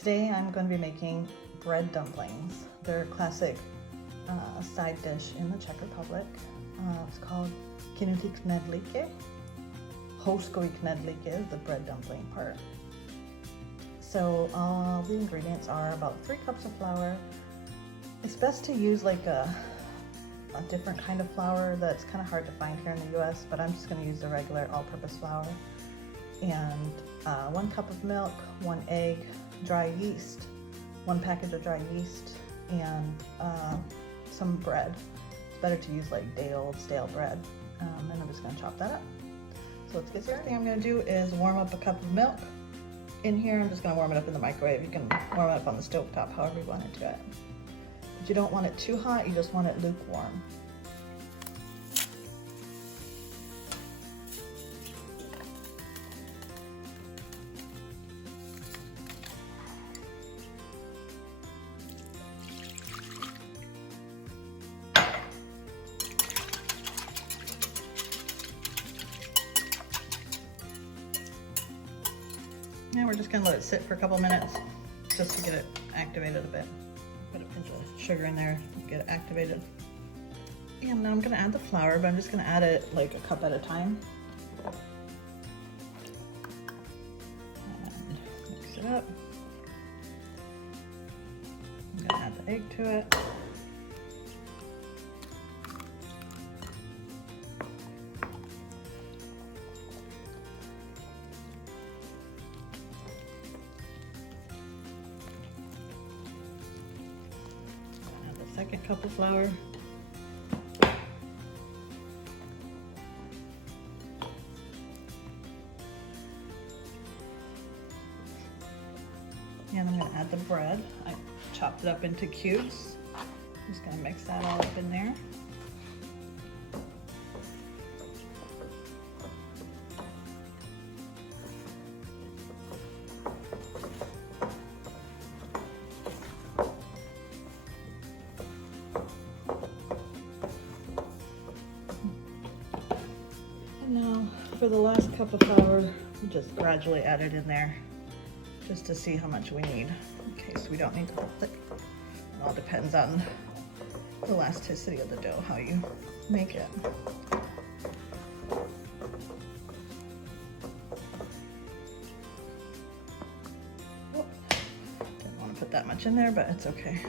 Today I'm going to be making bread dumplings. They're a classic side dish in the Czech Republic. It's called Knedlíky. Houskový Knedlíky is the bread dumpling part. So all the ingredients are about 3 cups of flour. It's best to use like a different kind of flour that's kind of hard to find here in the US, but I'm just going to use the regular all-purpose flour. And 1 cup of milk, 1 egg, dry yeast, 1 package of dry yeast, and some bread. It's better to use like day-old stale bread. And I'm just going to chop that up. So let's get started. The thing I'm going to do is warm up a cup of milk. In here, I'm just going to warm it up in the microwave. You can warm it up on the stove top, however you want it to it. But you don't want it too hot, you just want it lukewarm. Now we're just going to let it sit for a couple minutes just to get it activated a bit. Put a pinch of sugar in there, get it activated. And now I'm going to add the flour, but I'm just going to add it like a cup at a time. And mix it up. I'm going to add the egg to it. Second cup of flour. And I'm going to add the bread. I chopped it up into cubes. I'm just going to mix that all up in there. Now for the last cup of flour, we'll just gradually add it in there just to see how much we need. Okay, so we don't need the whole thing. It all depends on the elasticity of the dough, how you make it. Oh, didn't want to put that much in there, but it's okay.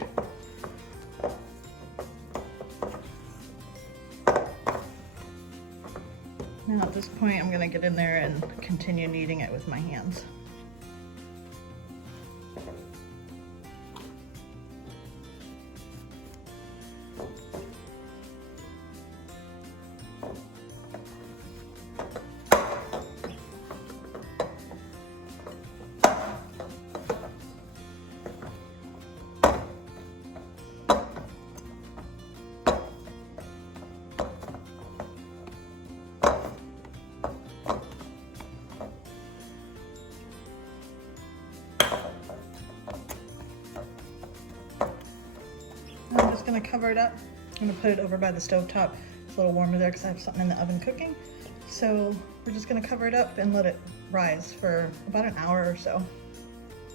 Now at this point, I'm going to get in there and continue kneading it with my hands. I'm just going to cover it up. I'm going to put it over by the stove top. It's a little warmer there because I have something in the oven cooking. So we're just going to cover it up and let it rise for about an hour or so.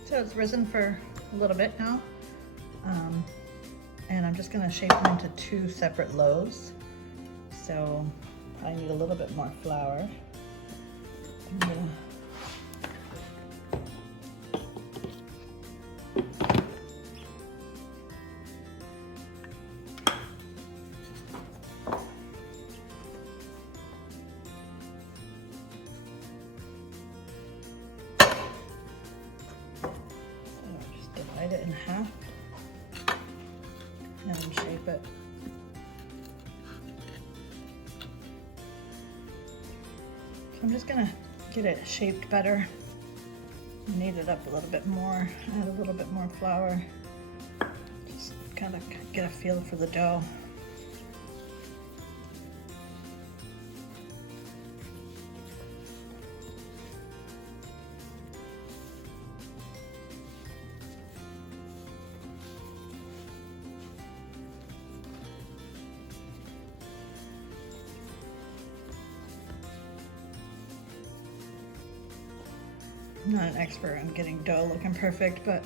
So it's risen for a little bit now. And I'm just going to shape them into 2 separate loaves. So I need a little bit more flour. Divide it in half and then shape it. So I'm just gonna get it shaped better, knead it up a little bit more, add a little bit more flour, just kind of get a feel for the dough. I'm not an expert on getting dough looking perfect, but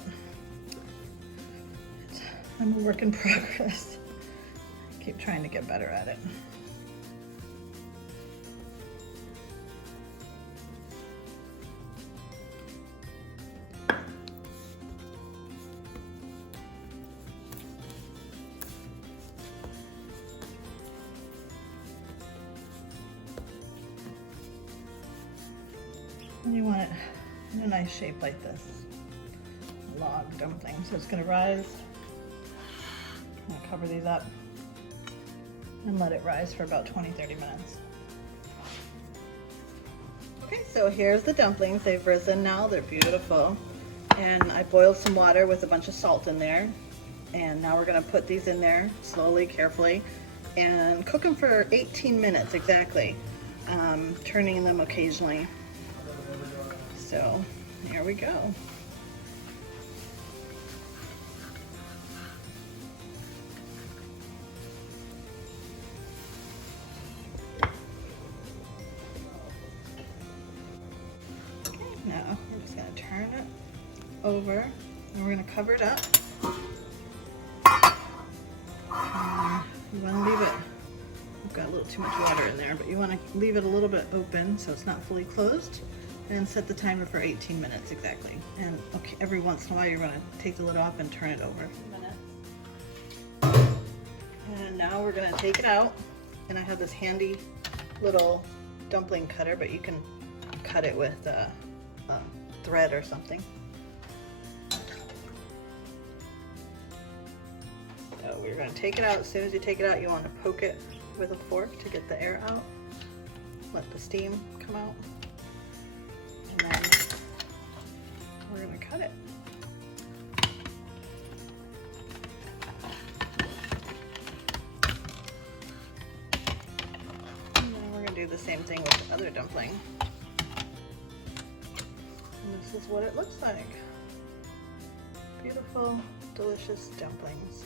I'm a work in progress. I keep trying to get better at it. And you want it in a nice shape like this, log dumpling. So it's gonna rise. I'm gonna cover these up and let it rise for about 20-30 minutes. Okay, so here's the dumplings. They've risen now, they're beautiful. And I boiled some water with a bunch of salt in there. And now we're gonna put these in there slowly, carefully, and cook them for 18 minutes exactly, turning them occasionally. So here we go. Okay, now we're just gonna turn it over and we're gonna cover it up. You wanna leave it, I've got a little too much water in there, but you wanna leave it a little bit open so it's not fully closed. And set the timer for 18 minutes exactly. And okay, every once in a while you're gonna take the lid off and turn it over. And now we're gonna take it out. And I have this handy little dumpling cutter, but you can cut it with a thread or something. So we're gonna take it out. As soon as you take it out, you wanna poke it with a fork to get the air out. Let the steam come out. And then we're going to cut it. And then we're going to do the same thing with the other dumpling. And this is what it looks like. Beautiful, delicious dumplings.